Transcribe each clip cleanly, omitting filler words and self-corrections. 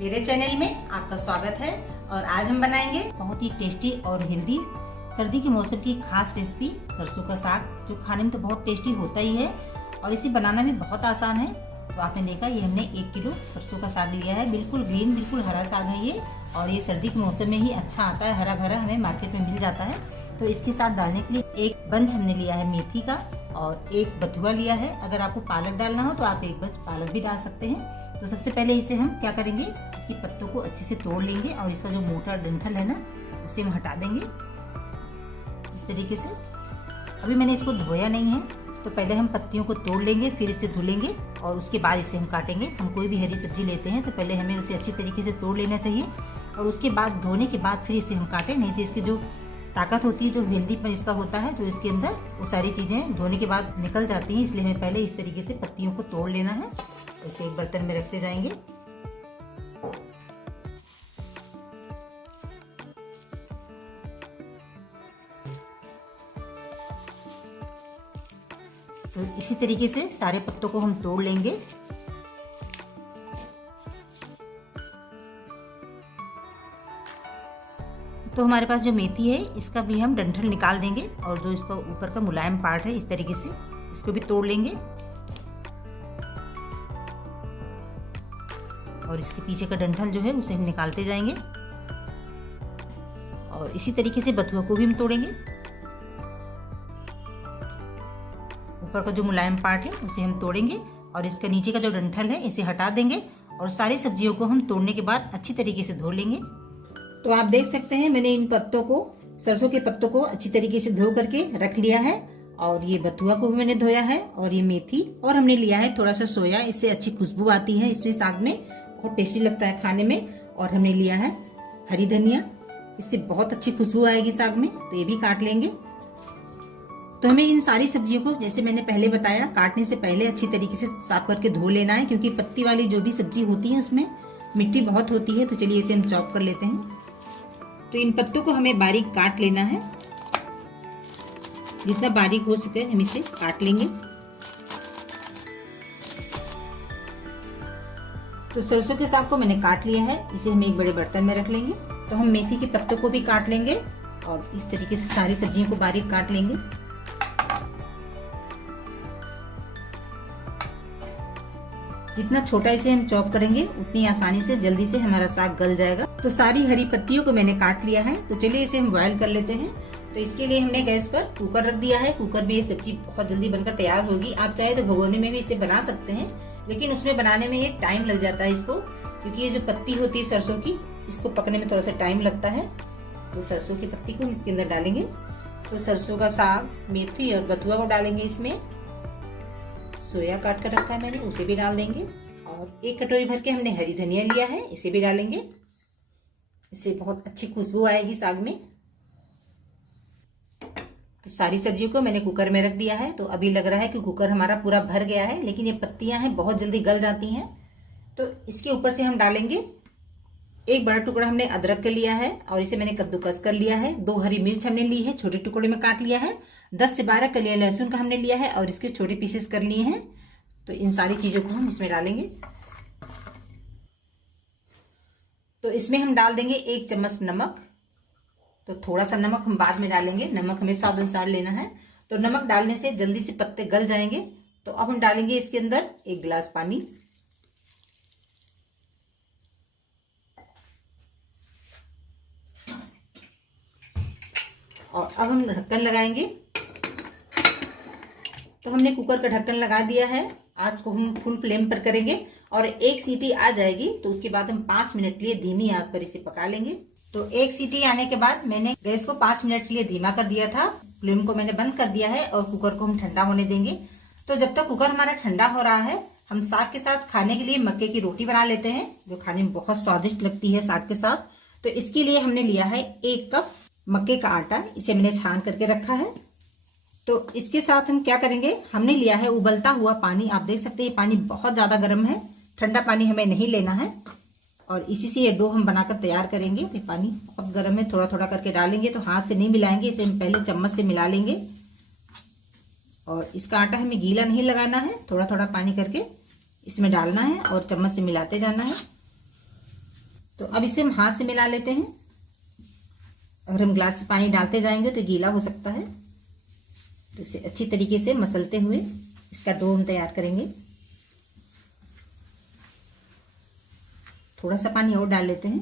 मेरे चैनल में आपका स्वागत है और आज हम बनाएंगे बहुत ही टेस्टी और हेल्दी सर्दी के मौसम की खास रेसिपी सरसों का साग, जो खाने में तो बहुत टेस्टी होता ही है और इसे बनाना भी बहुत आसान है। तो आपने देखा ये हमने 1 किलो सरसों का साग लिया है। बिल्कुल ग्रीन, बिल्कुल हरा साग है ये, और ये सर्दी के मौसम में ही अच्छा आता है, हरा भरा हमें मार्केट में मिल जाता है। तो इसके साथ डालने के लिए एक बंच हमने लिया है मेथी का और एक बथुआ लिया है। अगर आपको पालक डालना हो तो आप एक बंच पालक भी डाल सकते हैं। तो सबसे पहले इसे हम क्या करेंगे, इसकी पत्तों को अच्छे से तोड़ लेंगे और इसका जो मोटा डंठल है ना, उसे हम हटा देंगे इस तरीके से। अभी मैंने इसको धोया नहीं है, तो पहले हम पत्तियों को तोड़ लेंगे, फिर इसे धुलेंगे और उसके बाद इसे हम काटेंगे। हम कोई भी हरी सब्जी लेते हैं तो पहले हमें उसे अच्छी तरीके से तोड़ लेना चाहिए और उसके बाद धोने के बाद फिर इसे हम काटें, नहीं तो इसकी जो ताकत होती है, जो हेल्दी पर इसका होता है, जो इसके अंदर वो सारी चीजें धोने के बाद निकल जाती हैं। इसलिए हमें पहले इस तरीके से पत्तियों को तोड़ लेना है। इसे एक बर्तन में रखते जाएंगे। तो इसी तरीके से सारे पत्तों को हम तोड़ लेंगे। तो हमारे पास जो मेथी है, इसका भी हम डंठल निकाल देंगे और जो इसका ऊपर का मुलायम पार्ट है, इस तरीके से इसको भी तोड़ लेंगे और इसके पीछे का डंठल जो है उसे हम निकालते जाएंगे। और इसी तरीके से बथुआ को भी हम तोड़ेंगे। ऊपर का जो मुलायम पार्ट है उसे हम तोड़ेंगे और इसका नीचे का जो डंठल है इसे हटा देंगे और सारी सब्जियों को हम तोड़ने के बाद अच्छी तरीके से धो लेंगे। तो आप देख सकते हैं मैंने इन पत्तों को, सरसों के पत्तों को अच्छी तरीके से धो करके रख लिया है और ये बथुआ को भी मैंने धोया है और ये मेथी, और हमने लिया है थोड़ा सा सोया, इससे अच्छी खुशबू आती है इसमें, साग में बहुत टेस्टी लगता है खाने में। और हमने लिया है हरी धनिया, इससे बहुत अच्छी खुशबू आएगी साग में, तो ये भी काट लेंगे। तो हमें इन सारी सब्जियों को, जैसे मैंने पहले बताया, काटने से पहले अच्छी तरीके से साफ करके धो लेना है, क्योंकि पत्ती वाली जो भी सब्जी होती है उसमें मिट्टी बहुत होती है। तो चलिए इसे हम चॉप कर लेते हैं। तो इन पत्तों को हमें बारीक काट लेना है, जितना बारीक हो सके हम इसे काट लेंगे। तो सरसों के साग को मैंने काट लिया है, इसे हम एक बड़े बर्तन में रख लेंगे। तो हम मेथी के पत्तों को भी काट लेंगे और इस तरीके से सारी सब्जियों को बारीक काट लेंगे। जितना छोटा इसे हम चॉप करेंगे उतनी आसानी से जल्दी से हमारा साग गल जाएगा। तो सारी हरी पत्तियों को मैंने काट लिया है। तो चलिए इसे हम बॉयल कर लेते हैं। तो इसके लिए हमने गैस पर कुकर रख दिया है। कुकर में ये सब्जी बहुत जल्दी बनकर तैयार होगी। आप चाहे तो भगोने में भी इसे बना सकते हैं, लेकिन उसमें बनाने में ये टाइम लग जाता है इसको, क्योंकि ये जो पत्ती होती है सरसों की, इसको पकने में थोड़ा सा टाइम लगता है। तो सरसों की पत्ती को हम इसके अंदर डालेंगे। तो सरसों का साग, मेथी और बथुआ को डालेंगे इसमें। सोया काट कर रखा है मैंने, उसे भी डाल देंगे और 1 कटोरी भर के हमने हरी धनिया लिया है, इसे भी डालेंगे। इससे बहुत अच्छी खुशबू आएगी साग में। तो सारी सब्जियों को मैंने कुकर में रख दिया है। तो अभी लग रहा है कि कुकर हमारा पूरा भर गया है, लेकिन ये पत्तियां हैं बहुत जल्दी गल जाती हैं। तो इसके ऊपर से हम डालेंगे एक बड़ा टुकड़ा हमने अदरक का लिया है और इसे मैंने कद्दूकस कर लिया है। 2 हरी मिर्च हमने ली है, छोटे टुकड़े में काट लिया है। 10 से 12 कलियां लहसुन का हमने लिया है और इसके छोटे पीसेस कर लिए हैं। तो इन सारी चीजों को हम इसमें डालेंगे। तो इसमें हम डाल देंगे 1 चम्मच नमक। तो थोड़ा सा नमक हम बाद में डालेंगे, नमक हमें स्वाद अनुसार लेना है। तो नमक डालने से जल्दी से पत्ते गल जाएंगे। तो अब हम डालेंगे इसके अंदर 1 गिलास पानी। और अब हम ढक्कन लगाएंगे। तो हमने कुकर का ढक्कन लगा दिया है। आंच को हम फुल फ्लेम पर करेंगे और 1 सीटी आ जाएगी तो उसके बाद हम 5 मिनट के लिए धीमी आंच पर इसे पका लेंगे। तो 1 सीटी आने के बाद मैंने गैस को 5 मिनट के लिए धीमा कर दिया था, फ्लेम को मैंने बंद कर दिया है और कुकर को हम ठंडा होने देंगे। तो जब तक कुकर हमारा ठंडा हो रहा है, हम साग के साथ खाने के लिए मक्के की रोटी बना लेते हैं, जो खाने में बहुत स्वादिष्ट लगती है साग के साथ। तो इसके लिए हमने लिया है 1 कप मक्के का आटा, इसे मैंने छान करके रखा है। तो इसके साथ हम क्या करेंगे, हमने लिया है उबलता हुआ पानी। आप देख सकते हैं पानी बहुत ज्यादा गर्म है, ठंडा पानी हमें नहीं लेना है और इसी से ये डो हम बनाकर तैयार करेंगे। ये पानी बहुत गर्म है, थोड़ा थोड़ा करके डालेंगे, तो हाथ से नहीं मिलाएंगे, इसे हम पहले चम्मच से मिला लेंगे। और इसका आटा हमें गीला नहीं लगाना है, थोड़ा थोड़ा पानी करके इसमें डालना है और चम्मच से मिलाते जाना है। तो अब इसे हम हाथ से मिला लेते हैं। अगर हम ग्लास से पानी डालते जाएंगे तो गीला हो सकता है, तो इसे अच्छी तरीके से मसलते हुए इसका डो हम तैयार करेंगे। थोड़ा सा पानी और डाल लेते हैं,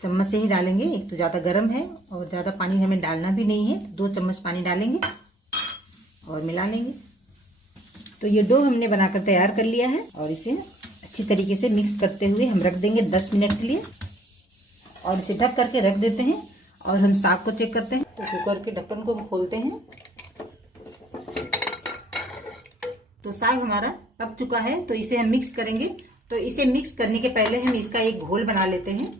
चम्मच से ही डालेंगे, एक तो ज़्यादा गर्म है और ज़्यादा पानी हमें डालना भी नहीं है। 2 चम्मच पानी डालेंगे और मिला लेंगे। तो ये डो हमने बनाकर तैयार कर लिया है और इसे अच्छी तरीके से मिक्स करते हुए हम रख देंगे 10 मिनट के लिए और इसे ढक करके रख देते हैं। और हम साग को चेक करते हैं। तो कुकर के ढक्कन को हम खोलते हैं, तो साग हमारा पक चुका है। तो इसे हम मिक्स करेंगे। तो इसे मिक्स करने के पहले हम इसका एक घोल बना लेते हैं।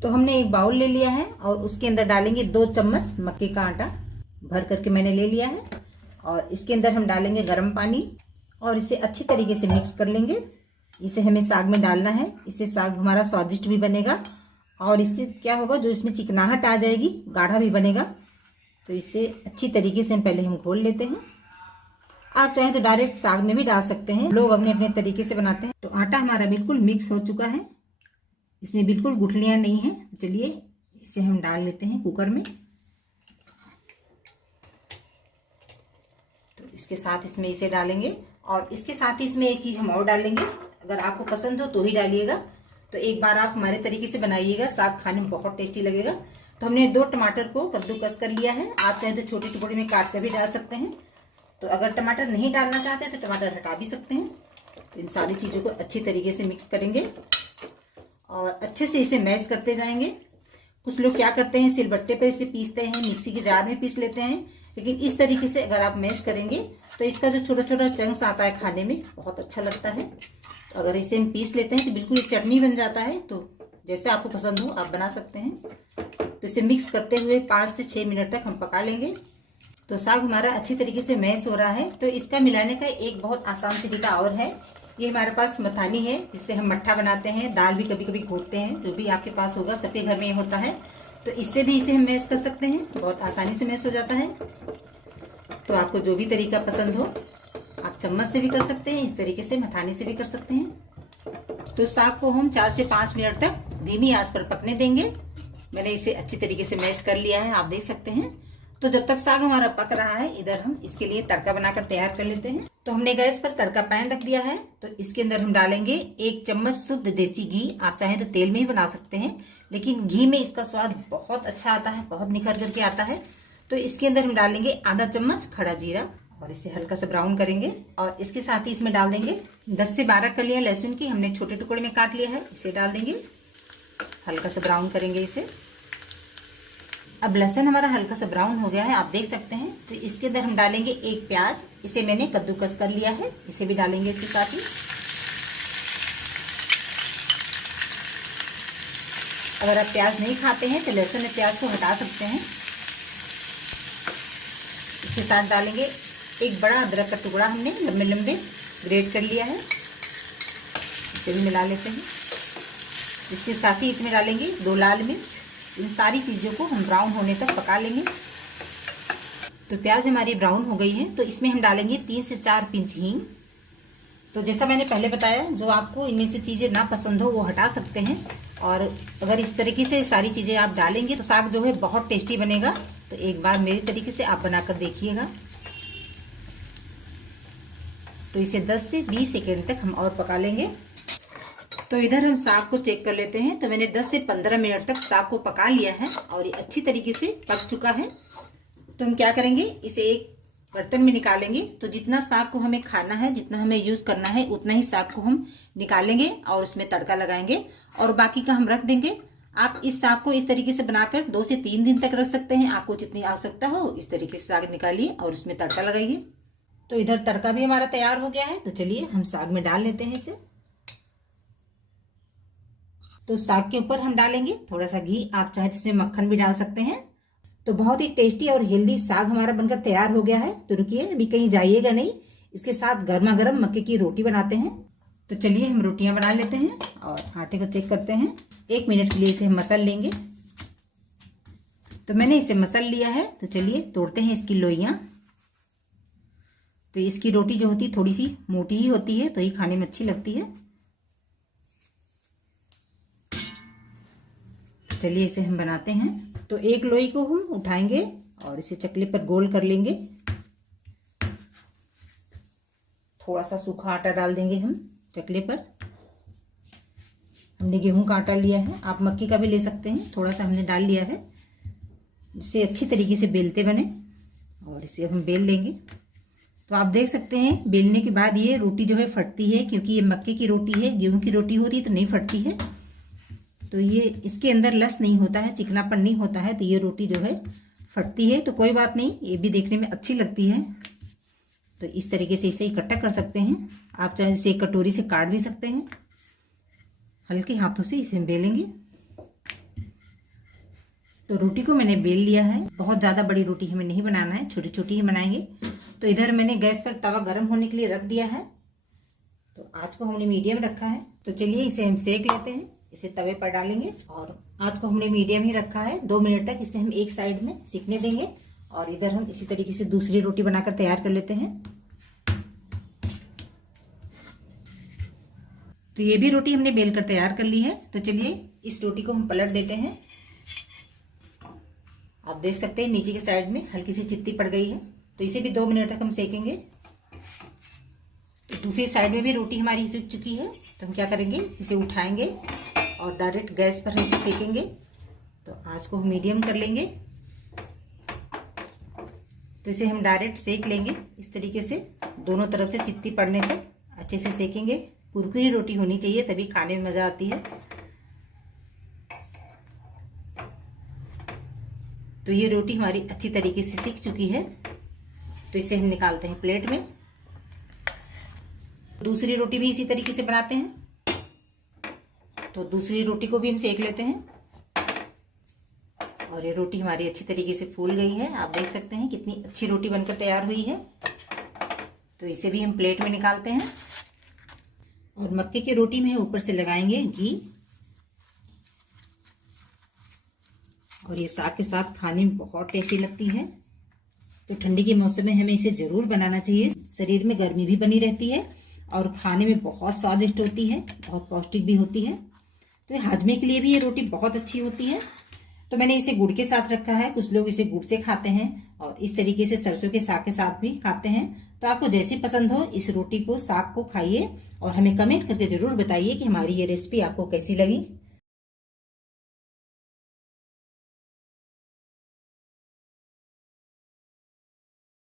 तो हमने एक बाउल ले लिया है और उसके अंदर डालेंगे 2 चम्मच मक्के का आटा भर करके मैंने ले लिया है। और इसके अंदर हम डालेंगे गर्म पानी और इसे अच्छी तरीके से मिक्स कर लेंगे। इसे हमें साग में डालना है, इससे साग हमारा स्वादिष्ट भी बनेगा और इससे क्या होगा, जो इसमें चिकनाहट आ जाएगी, गाढ़ा भी बनेगा। तो इसे अच्छी तरीके से पहले हम घोल लेते हैं। आप चाहें तो डायरेक्ट साग में भी डाल सकते हैं, लोग अपने अपने तरीके से बनाते हैं। तो आटा हमारा बिल्कुल मिक्स हो चुका है, इसमें बिल्कुल गुठलियां नहीं है। चलिए इसे हम डाल लेते हैं कुकर में। तो इसके साथ इसमें इसे डालेंगे और इसके साथ ही इसमें एक चीज हम और डालेंगे, अगर आपको पसंद हो तो ही डालिएगा। तो एक बार आप हमारे तरीके से बनाइएगा, साग खाने में बहुत टेस्टी लगेगा। तो हमने 2 टमाटर को कद्दूकस कर लिया है, आप चाहे तो छोटे टुकड़े में काट कर भी डाल सकते हैं। तो अगर टमाटर नहीं डालना चाहते तो टमाटर हटा भी सकते हैं। तो इन सारी चीजों को अच्छी तरीके से मिक्स करेंगे और अच्छे से इसे मैश करते जाएंगे। कुछ लोग क्या करते हैं, सिलबट्टे पे इसे पीसते हैं, मिक्सी के जार में पीस लेते हैं, लेकिन इस तरीके से अगर आप मैश करेंगे तो इसका जो छोटा छोटा चंक्स आता है खाने में बहुत अच्छा लगता है। तो अगर इसे हम पीस लेते हैं तो बिल्कुल एक चटनी बन जाता है। तो जैसे आपको पसंद हो आप बना सकते हैं। तो इसे मिक्स करते हुए 5 से 6 मिनट तक हम पका लेंगे। तो साग हमारा अच्छी तरीके से मैश हो रहा है। तो इसका मिलाने का एक बहुत आसान तरीका और है। ये हमारे पास मथानी है, जिससे हम मट्ठा बनाते हैं, दाल भी कभी कभी घोटते हैं, जो भी आपके पास होगा, सबके घर में ये होता है। तो इससे भी इसे हम मैश कर सकते हैं, बहुत आसानी से मैश हो जाता है। तो आपको जो भी तरीका पसंद हो, आप चम्मच से भी कर सकते हैं, इस तरीके से मथानी से भी कर सकते हैं। तो साग को हम 4 से 5 मिनट तक धीमी आंच पर पकने देंगे। मैंने इसे अच्छी तरीके से मैश कर लिया है, आप देख सकते हैं। तो जब तक साग हमारा पक रहा है, इधर हम इसके लिए तड़का बनाकर तैयार कर लेते हैं। तो हमने गैस पर तड़का पैन रख दिया है। तो इसके अंदर हम डालेंगे 1 चम्मच शुद्ध देसी घी। आप चाहें तो तेल में ही बना सकते हैं, लेकिन घी में इसका स्वाद बहुत अच्छा आता है, बहुत निखर करके आता है। तो इसके अंदर हम डालेंगे आधा चम्मच खड़ा जीरा और इसे हल्का सा ब्राउन करेंगे। और इसके साथ ही इसमें डाल देंगे 10 से 12 कलियां लहसुन की, हमने छोटे टुकड़े में काट लिया है, इसे डाल देंगे, हल्का सा ब्राउन करेंगे इसे। अब लहसुन हमारा हल्का सा ब्राउन हो गया है, आप देख सकते हैं। तो इसके अंदर हम डालेंगे 1 प्याज, इसे मैंने कद्दूकस कर लिया है, इसे भी डालेंगे इसके साथ ही। अगर आप प्याज नहीं खाते हैं तो लहसुन और प्याज को हटा सकते हैं। इसके साथ डालेंगे 1 बड़ा अदरक का टुकड़ा, हमने लंबे लंबे ग्रेट कर लिया है, इसे भी मिला लेते हैं। इसके साथ ही इसमें डालेंगे 2 लाल मिर्च। इन सारी चीजों को हम ब्राउन होने तक पका लेंगे। तो प्याज हमारी ब्राउन हो गई है, तो इसमें हम डालेंगे 3 से 4 पिंच हींग। तो जैसा मैंने पहले बताया, जो आपको इनमें से चीजें ना पसंद हो वो हटा सकते हैं। और अगर इस तरीके से सारी चीजें आप डालेंगे तो साग जो है बहुत टेस्टी बनेगा। तो एक बार मेरे तरीके से आप बनाकर देखिएगा। तो इसे 10 से 20 सेकेंड तक हम और पका लेंगे। तो इधर हम साग को चेक कर लेते हैं। तो मैंने 10 से 15 मिनट तक साग को पका लिया है और ये अच्छी तरीके से पक चुका है। तो हम क्या करेंगे, इसे एक बर्तन में निकालेंगे। तो जितना साग को हमें खाना है, जितना हमें यूज करना है, उतना ही साग को हम निकालेंगे और उसमें तड़का लगाएंगे और बाकी का हम रख देंगे। आप इस साग को इस तरीके से बनाकर 2 से 3 दिन तक रख सकते हैं। आपको जितनी आवश्यकता हो इस तरीके से साग निकालिए और उसमें तड़का लगाइए। तो इधर तड़का भी हमारा तैयार हो गया है। तो चलिए हम साग में डाल लेते हैं इसे। तो साग के ऊपर हम डालेंगे थोड़ा सा घी, आप चाहे तो इसमें मक्खन भी डाल सकते हैं। तो बहुत ही टेस्टी और हेल्दी साग हमारा बनकर तैयार हो गया है। तो रुकिए, अभी कहीं जाइएगा नहीं, इसके साथ गर्मा गर्म मक्के की रोटी बनाते हैं। तो चलिए हम रोटियां बना लेते हैं और आटे को चेक करते हैं। 1 मिनट के लिए इसे हम मसल लेंगे। तो मैंने इसे मसल लिया है। तो चलिए तोड़ते हैं इसकी लोइयां। तो इसकी रोटी जो होती है थोड़ी सी मोटी ही होती है, तो ये खाने में अच्छी लगती है। चलिए इसे हम बनाते हैं। तो एक लोई को हम उठाएंगे और इसे चकले पर गोल कर लेंगे। थोड़ा सा सूखा आटा डाल देंगे हम चकले पर। हमने गेहूं का आटा लिया है, आप मक्की का भी ले सकते हैं। थोड़ा सा हमने डाल लिया है जिससे अच्छी तरीके से बेलते बने। और इसे हम बेल लेंगे। तो आप देख सकते हैं बेलने के बाद ये रोटी जो है फटती है, क्योंकि ये मक्के की रोटी है। गेहूं की रोटी होती तो नहीं फटती है। तो ये इसके अंदर लस नहीं होता है, चिकनापन नहीं होता है, तो ये रोटी जो है फटती है। तो कोई बात नहीं, ये भी देखने में अच्छी लगती है। तो इस तरीके से इसे इकट्ठा कर सकते हैं। आप चाहे इसे कटोरी से काट भी सकते हैं। हल्के हाथों से इसे बेलेंगे। तो रोटी को मैंने बेल लिया है। बहुत ज़्यादा बड़ी रोटी हमें नहीं बनाना है, छोटी छोटी ही बनाएंगे। तो इधर मैंने गैस पर तवा गर्म होने के लिए रख दिया है। तो आँच को हमने मीडियम रखा है। तो चलिए इसे हम सेक लेते हैं। इसे तवे पर डालेंगे और आँच को हमने मीडियम ही रखा है। 2 मिनट तक इसे हम एक साइड में सेकने देंगे। और इधर हम इसी तरीके से दूसरी रोटी बनाकर तैयार कर लेते हैं। तो ये भी रोटी हमने बेल कर तैयार कर ली है। तो चलिए इस रोटी को हम पलट देते हैं। आप देख सकते हैं नीचे के साइड में हल्की सी चित्ती पड़ गई है। तो इसे भी 2 मिनट तक हम सेकेंगे। तो दूसरी साइड में भी रोटी हमारी सूख चुकी है। तो हम क्या करेंगे, इसे उठाएंगे और डायरेक्ट गैस पर इसे सेकेंगे। तो आँच को हम मीडियम कर लेंगे। तो इसे हम डायरेक्ट सेक लेंगे इस तरीके से, दोनों तरफ से चित्ती पड़ने तक अच्छे से सेकेंगे। कुरकुरी रोटी होनी चाहिए, तभी खाने में मजा आती है। तो ये रोटी हमारी अच्छी तरीके से सिक चुकी है। तो इसे हम निकालते हैं प्लेट में। दूसरी रोटी भी इसी तरीके से बनाते हैं। तो दूसरी रोटी को भी हम सेक लेते हैं। और ये रोटी हमारी अच्छी तरीके से फूल गई है। आप देख सकते हैं कितनी अच्छी रोटी बनकर तैयार हुई है। तो इसे भी हम प्लेट में निकालते हैं। और मक्के की रोटी में ऊपर से लगाएंगे घी। और ये साग के साथ खाने में बहुत टेस्टी लगती है। तो ठंडी के मौसम में हमें इसे जरूर बनाना चाहिए। शरीर में गर्मी भी बनी रहती है और खाने में बहुत स्वादिष्ट होती है, बहुत पौष्टिक भी होती है। तो हाजमे के लिए भी ये रोटी बहुत अच्छी होती है। तो मैंने इसे गुड़ के साथ रखा है। कुछ लोग इसे गुड़ से खाते हैं और इस तरीके से सरसों के साग के साथ भी खाते हैं। तो आपको जैसी पसंद हो इस रोटी को, साग को खाइए और हमें कमेंट करके जरूर बताइए कि हमारी ये रेसिपी आपको कैसी लगी।